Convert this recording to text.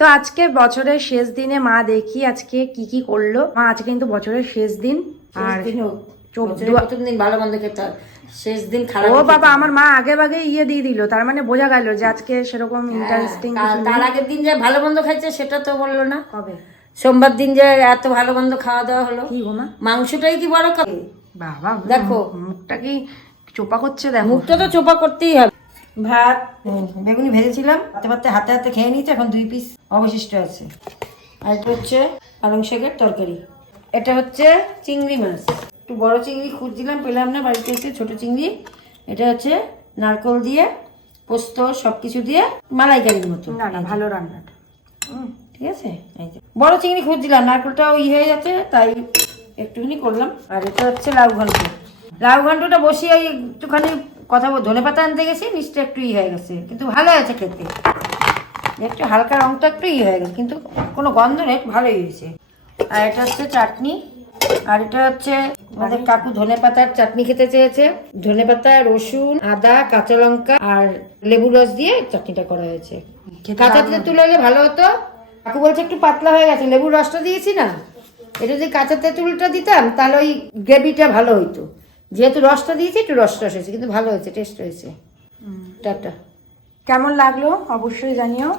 তো আজকে বছরের শেষ দিনে মা দেখি আজকে কি কি করলো। মা আজকে কিন্তু বছরের শেষ দিন, আর প্রথম দিন ভালো মন্দ খেতে হয়, শেষ দিন খারাপ। ও বাবা, আমার মা আগে ভাগে দিয়ে দিল, তার মানে বোঝা গেল যে আজকে সেরকম ইন্টারেস্টিং কিছু নেই। তার আগের দিন যে ভালো মন্দ খাইছে সেটা তো বললো না। কবে? সোমবার দিন যে এত ভালো মন্দ খাওয়া দাওয়া হলো। কি গো মা, মাংসটাই কি বড় কথা? বাবা দেখো মুখটা কি চোপা করছে, দেখো। মুখটা তো চোপা করতেই হবে। ভাত বেগুনি ভেজেছিলাম, হাতে হাতে হাতে হাতে খেয়ে নিয়েছে, এখন 2 পিস অবশিষ্ট আছে। আর এটা হচ্ছে পালং শাকের তরকারি। এটা হচ্ছে চিংড়ি মাছ, একটু বড় চিংড়ি খুঁজছিলাম, পেলাম না, বাড়িতে এসে ছোট চিংড়ি। এটা হচ্ছে নারকোল দিয়ে পোস্ত সবকিছু দিয়ে মালাইকারির মতো। না না, ভালো রান্নাটা। ঠিক আছে, এই যে বড় চিংড়ি খুঁজছিলাম, নারকোলটাও হয়ে যাচ্ছে তাই একটুখানি করলাম। আর এটা হচ্ছে লাউ ঘন্ট। লাউ ঘন্টটা বসিয়ে একটুখানি কথা বল, ধনে পাতা আনতে গেছি, নিচটা একটু হয়ে গেছে, কিন্তু ভালো আছে খেতে। একটু হালকা রংটা একটু হয়ে গেছে, কিন্তু কোনো গন্ধ নেই, ভালোই হয়েছে। আর এটা হচ্ছে চাটনি। আর এটা হচ্ছে আমাদের কাকু ধনে পাতার চাটনি খেতে চেয়েছে। ধনে পাতা, রসুন, আদা, কাঁচা লঙ্কা আর লেবু রস দিয়ে চাটনিটা করা হয়েছে। কাঁচা তেঁতুল হলে ভালো হতো। কাকু বলছে একটু পাতলা হয়ে গেছে, লেবুর রসটা দিয়েছি না, এটা যদি কাঁচা তেঁতুলটা দিতাম তাহলে ওই গ্রেভিটা ভালো হইতো। যেহেতু রসটা দিয়েছি একটু রস হয়েছে, কিন্তু ভালো হয়েছে, টেস্ট হয়েছে। টাটা। কেমন লাগলো অবশ্যই জানিও।